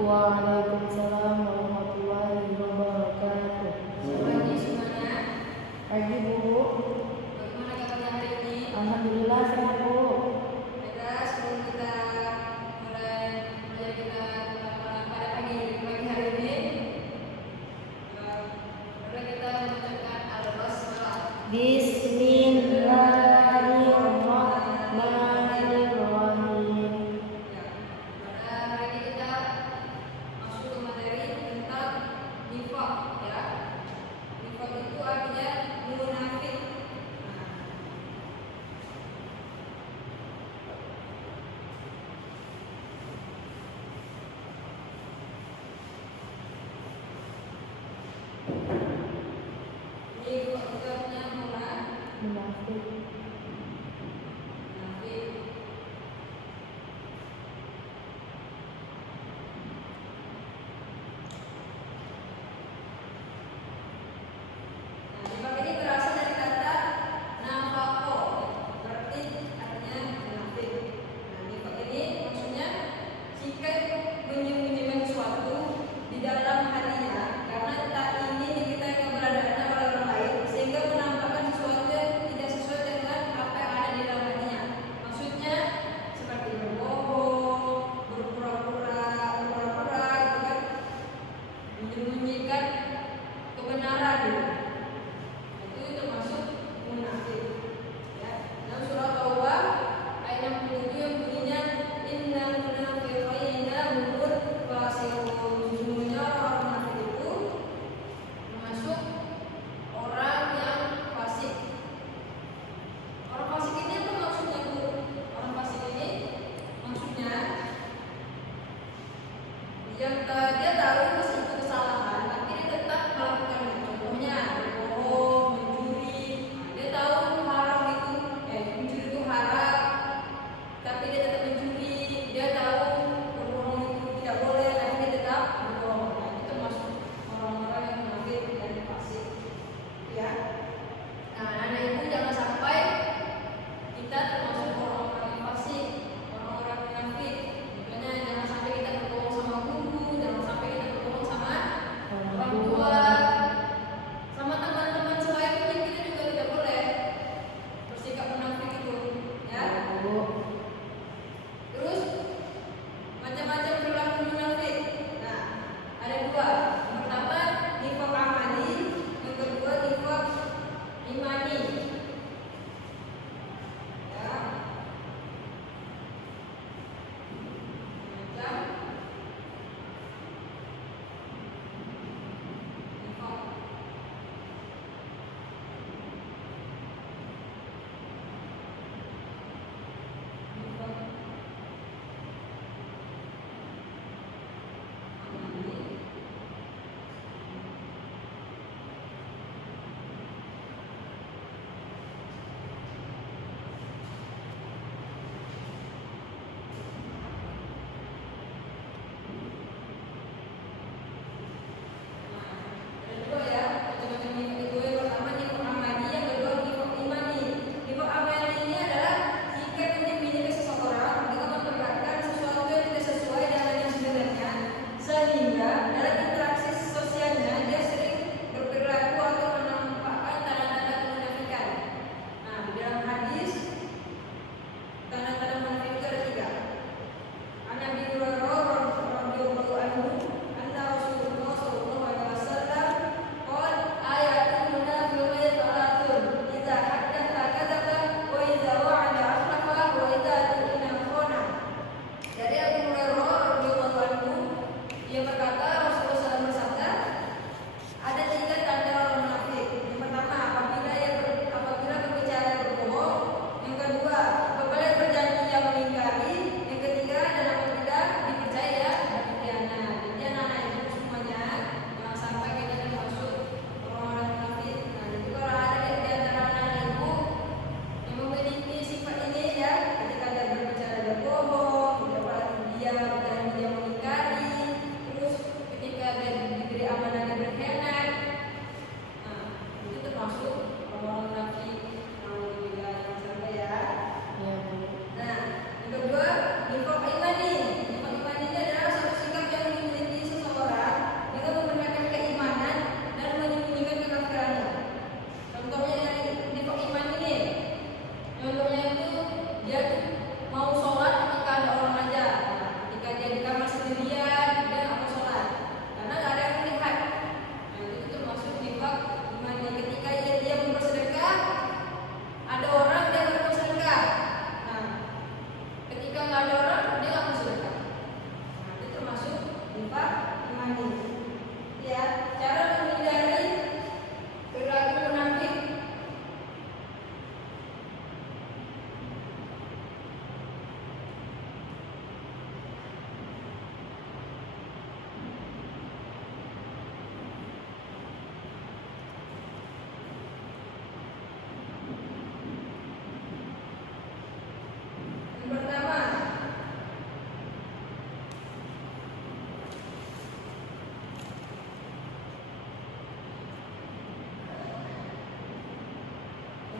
Waalaikumsalam warahmatullahi wabarakatuh. Pagi semuanya. Pagi Bu. Bagaimana kabarnya hari ini? Alhamdulillah sehat Bu. Baiklah, sebelum kita mulai belajar kita pada pagi hari ini, mari kita mengucapkan al-basmalah. Bismillahirrahmanirrahim. Pada hari ini kita masuk ke materi tentang nifaq, ya. Nifaq itu artinya munafik. Ini konsepnya munafik. Munafik. Nifaq ini berasal dari kata nafaqo, berarti artinya munafik. Nifaq ini maksudnya jika menyembunyikan sesuatu di dalam hatinya karena tak ingin diketahui keberadaannya oleh orang lain sehingga menampakkan sesuatu yang tidak sesuai dengan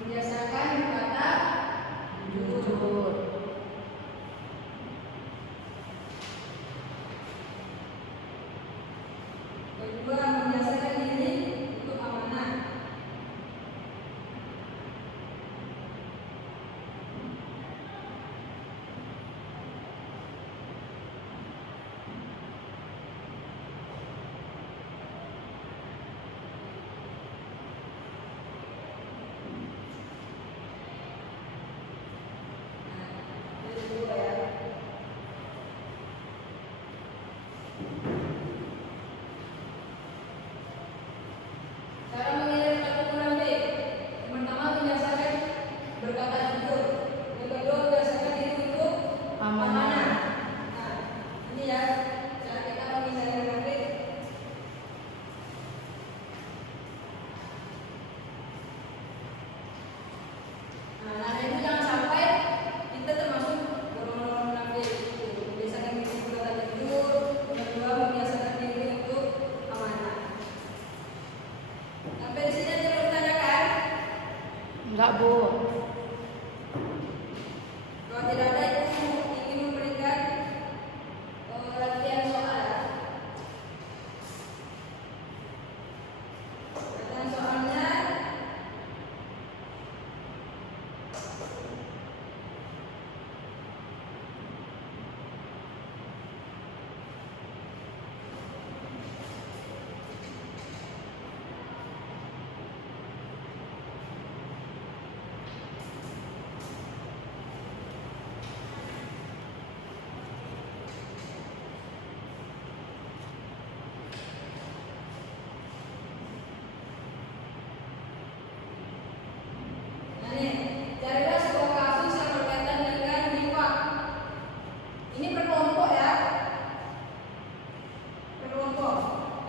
Membiasakan berkata jujur. kedua, membiasakan diri untuk amanah. Nah, itu dua ya. Cara menghindari perilaku munafik. Yang pertama, membiasakan berkata jujur. Yang kedua, membiasakan diri untuk amanah. Nah, ini ya cara kita menghindari munafik. Nah, itu jangan sampai kita termasuk golongan munafik. Membiasakan diri untuk berkata jujur. Yang kedua, membiasakan diri untuk amanah. Sampai di sini ada yang bertanyakan? Enggak, Bu. Kalau tidak ada, ibu ingin memberikan latihan soal. Latihan soalnya nah nih, carilah sebuah kasus yang berkaitan dengan nifaq. Ini berkelompok ya. Berkelompok.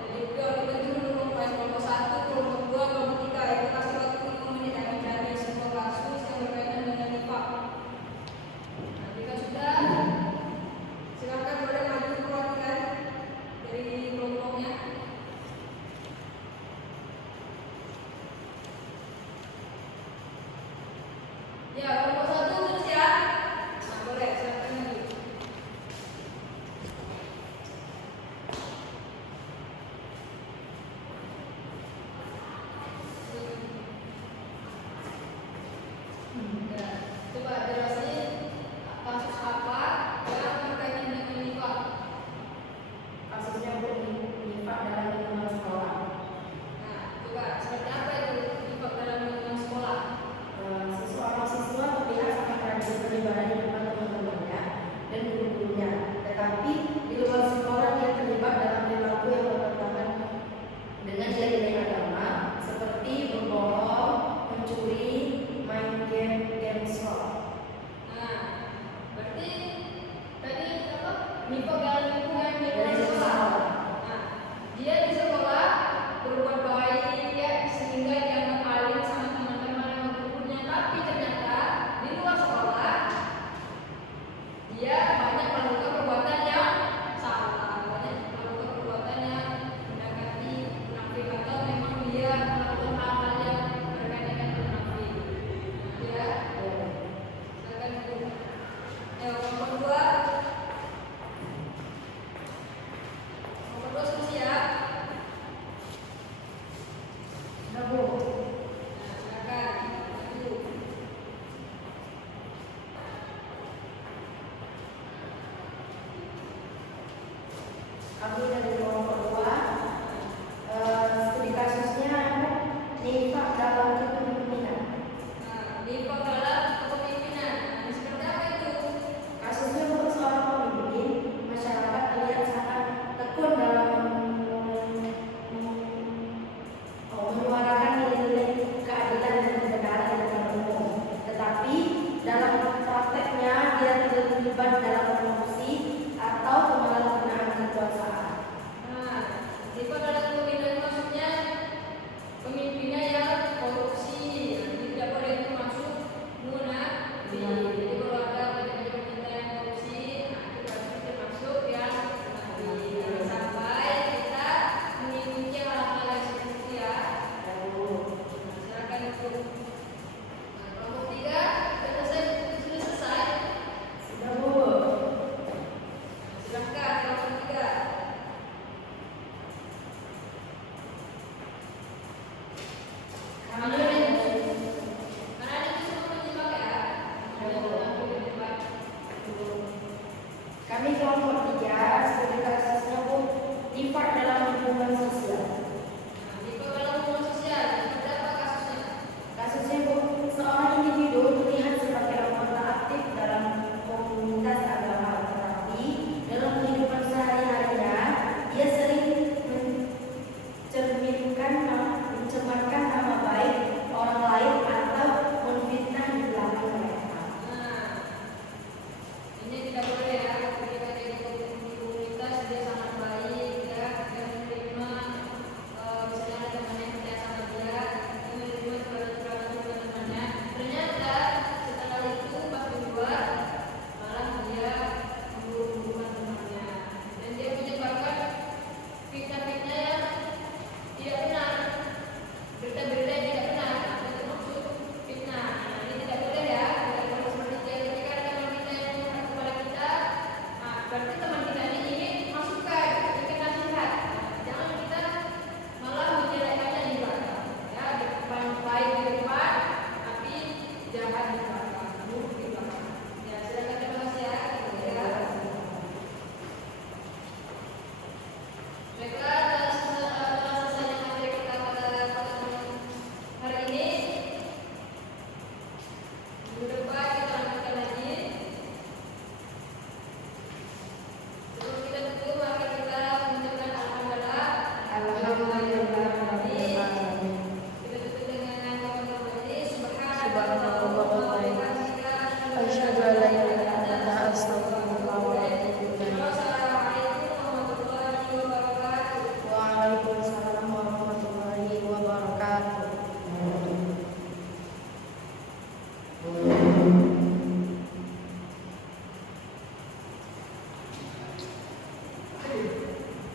Jadi kalau kita dulu kelompok kelompok 1, kelompok 2, kelompok 3. Itu kasih waktu 5 menit ya mencari sebuah kasus yang berkaitan dengan nifaq. Nah, jika sudah, silakan boleh maju perwakilan dari kelompoknya. Ya, kelompok 1 terus ya. Nah, boleh silakan maju. Ya, coba jelasnya